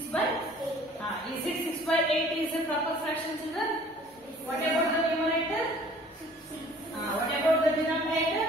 6 by is it 6 by 8 is a proper fraction, children? What about the numerator? What about the denominator?